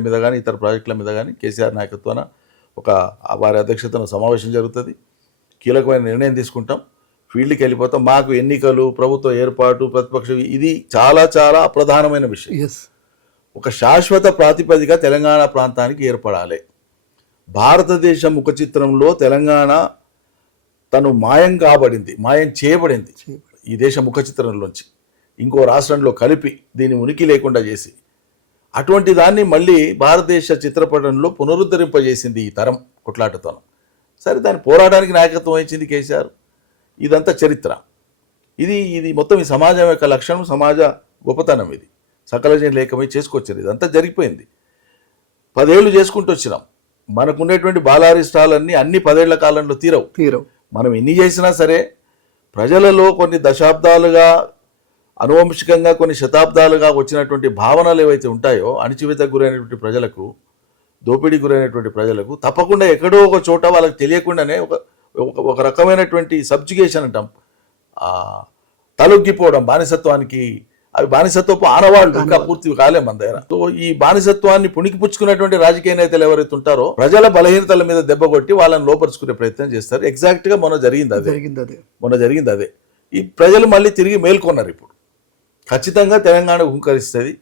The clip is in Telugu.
మీద కానీ ఇతర ప్రాజెక్టుల మీద కానీ కేసీఆర్ నాయకత్వాన ఒక వారి అధ్యక్షతన సమావేశం జరుగుతుంది. కీలకమైన నిర్ణయం తీసుకుంటాం. ఫీల్డ్కి వెళ్ళిపోతాం. మాకు ఎన్నికలు ప్రభుత్వ ఏర్పాటు ప్రతిపక్షం ఇది చాలా చాలా అప్రధానమైన విషయం. ఒక శాశ్వత ప్రాతిపదిక తెలంగాణ ప్రాంతానికి ఏర్పడాలి. భారతదేశ ముఖ చిత్రంలో తెలంగాణ తను మాయం కాబడింది మాయం చేయబడింది. ఈ దేశ ముఖ చిత్రంలోంచి ఇంకో రాష్ట్రంలో కలిపి దీని ఉనికి లేకుండా చేసి అటువంటి దాన్ని మళ్ళీ భారతదేశ చిత్రపటంలో పునరుద్ధరింపజేసింది ఈ తరం కొట్లాటతనం. సరే దాని పోరాటానికి నాయకత్వం వహించింది కేసీఆర్. ఇదంతా చరిత్ర. ఇది ఇది మొత్తం ఈ సమాజం యొక్క లక్షణం సమాజ గొప్పతనం ఇది. సకల జనులు ఏకమై చేసుకొచ్చారు. ఇదంతా జరిగిపోయింది. పదేళ్ళు చేసుకుంటూ వచ్చినాం. మనకు ఉండేటువంటి బాలారిష్టాలన్నీ అన్ని పదేళ్ళ కాలంలో తీరవు. తీరవు. మనం ఎన్ని చేసినా సరే ప్రజలలో కొన్ని దశాబ్దాలుగా అనువంశికంగా కొన్ని శతాబ్దాలుగా వచ్చినటువంటి భావనలు ఏవైతే ఉంటాయో అణచివేతకు గురైనటువంటి ప్రజలకు దోపిడీ గురైనటువంటి ప్రజలకు తప్పకుండా ఎక్కడో ఒక చోట వాళ్ళకి తెలియకుండానే ఒక ఒక- రకమైనటువంటి సబ్జుగేషన్ అంటాం. తలొగ్గిపోవడం బానిసత్వానికి అవి బానిసత్వపు ఆనవాళ్ళు ఇంకా పూర్తి కాలే మన దగ్గర. సో ఈ బానిసత్వాన్ని పుణికిపుచ్చుకున్నటువంటి రాజకీయ నేతలు ఎవరైతే ఉంటారో ప్రజల బలహీనతల మీద దెబ్బ కొట్టి వాళ్ళని లోపరుచుకునే ప్రయత్నం చేస్తారు. ఎగ్జాక్ట్గా మొన్న జరిగింది అదే. జరిగింది అదే. మొన్న జరిగింది అదే. ఈ ప్రజలు మళ్ళీ తిరిగి మేల్కొన్నారు ఇప్పుడు. ఖచ్చితంగా తెలంగాణ హుంకరిస్తుంది.